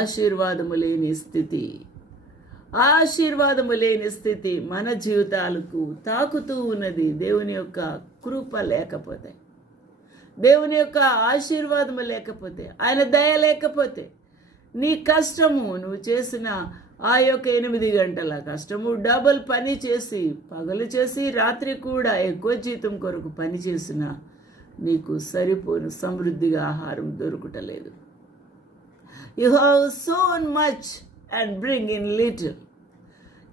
ఆశీర్వాదము లేని స్థితి ఆశీర్వాదము లేని స్థితి మన జీవితాలకు తాకుతూ ఉన్నది. దేవుని యొక్క కృప లేకపోతే, దేవుని యొక్క ఆశీర్వాదము లేకపోతే, ఆయన దయ లేకపోతే, నీ కష్టము, నువ్వు చేసిన ఆ యొక్క 8 గంటల కష్టము డబుల్ పని చేసి, పగలు చేసి, రాత్రి కూడా ఎక్కువ జీతం కొరకు పని చేసిన నీకు సరిపోను సమృద్ధిగా ఆహారం దొరుకుటలేదు. You have sown much and bring in little.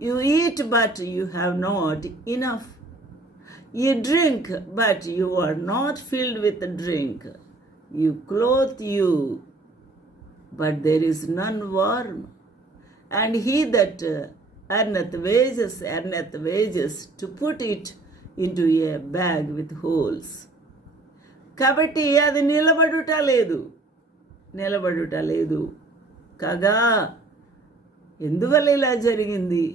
You eat, but you have not enough. You drink, but you are not filled with drink. You clothe you, but there is none warm. And he that earneth wages to put it into a bag with holes. కాబట్టి అది నిలబడుట లేదు కాగా ఎందువల్ల ఇలా జరిగింది?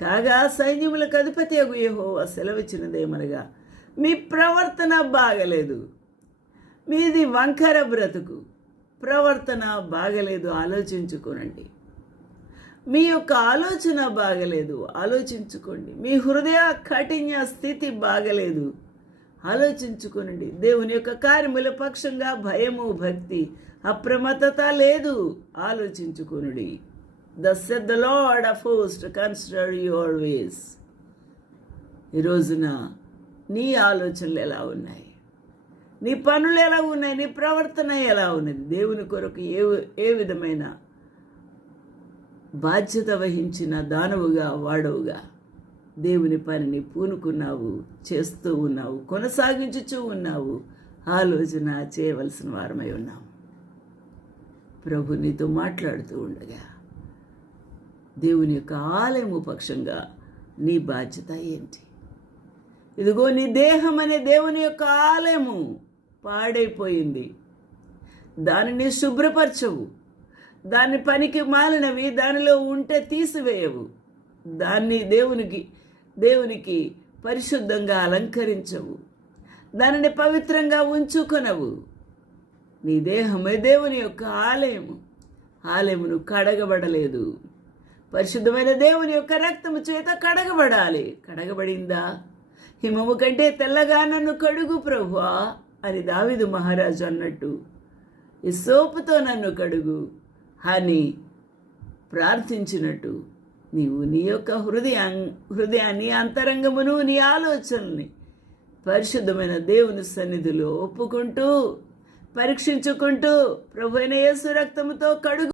కాగా సైన్యములకు అధిపతి యెహోవా సెలవిచ్చినదేమనగా, మీ ప్రవర్తన బాగలేదు, మీది వంకర బ్రతుకు, ప్రవర్తన బాగలేదు, ఆలోచించుకోనండి. మీ యొక్క ఆలోచన బాగలేదు, ఆలోచించుకోండి. మీ హృదయ కాఠిన్య స్థితి బాగలేదు, ఆలోచించుకోనండి. దేవుని యొక్క కార్యముల పక్షంగా భయము, భక్తి, అప్రమత్తత లేదు, ఆలోచించుకొనుడి. Thus said the Lord of hosts, consider your ways. ఈ రోజున నీ ఆలోచనలు ఎలా ఉన్నాయి? నీ పనులు ఎలా ఉన్నాయి? నీ ప్రవర్తన ఎలా ఉన్నది? దేవుని కొరకు ఏ విధమైన బాధ్యత వహించిన దానవుగా, వాడవుగా దేవుని పనిని పూనుకున్నావు, చేస్తూ ఉన్నావు, కొనసాగించుచూ ఉన్నావు, ఆలోచన చేయవలసిన వారమై ఉన్నావు. ప్రభు నీతో మాట్లాడుతూ ఉండగా దేవుని యొక్క ఆలయము పక్షంగా నీ బాధ్యత ఏంటి? ఇదిగో నీ దేహం అనే దేవుని యొక్క ఆలయము పాడైపోయింది. దానిని శుభ్రపరచవు, దాని పనికి మాలినవి దానిలో ఉంటే తీసివేయవు, దాన్ని దేవునికి పరిశుద్ధంగా అలంకరించవు, దానిని పవిత్రంగా ఉంచుకొనవు. నీ దేహమే దేవుని యొక్క ఆలయమును కడగబడలేదు. పరిశుద్ధమైన దేవుని యొక్క రక్తము చేత కడగబడాలి. కడగబడిందా? హిమము కంటే తెల్లగా నన్ను కడుగు ప్రభువా అని దావీదు మహారాజు అన్నట్టు, ఈ సోపుతో నన్ను కడుగు అని ప్రార్థించినట్టు, నీవు నీ యొక్క హృదయాన్ని, అంతరంగమును, నీ ఆలోచనల్ని పరిశుద్ధమైన దేవుని సన్నిధిలో ఒప్పుకుంటూ, పరీక్షించుకుంటూ, ప్రభువైన యేసు రక్తముతో కడుగు.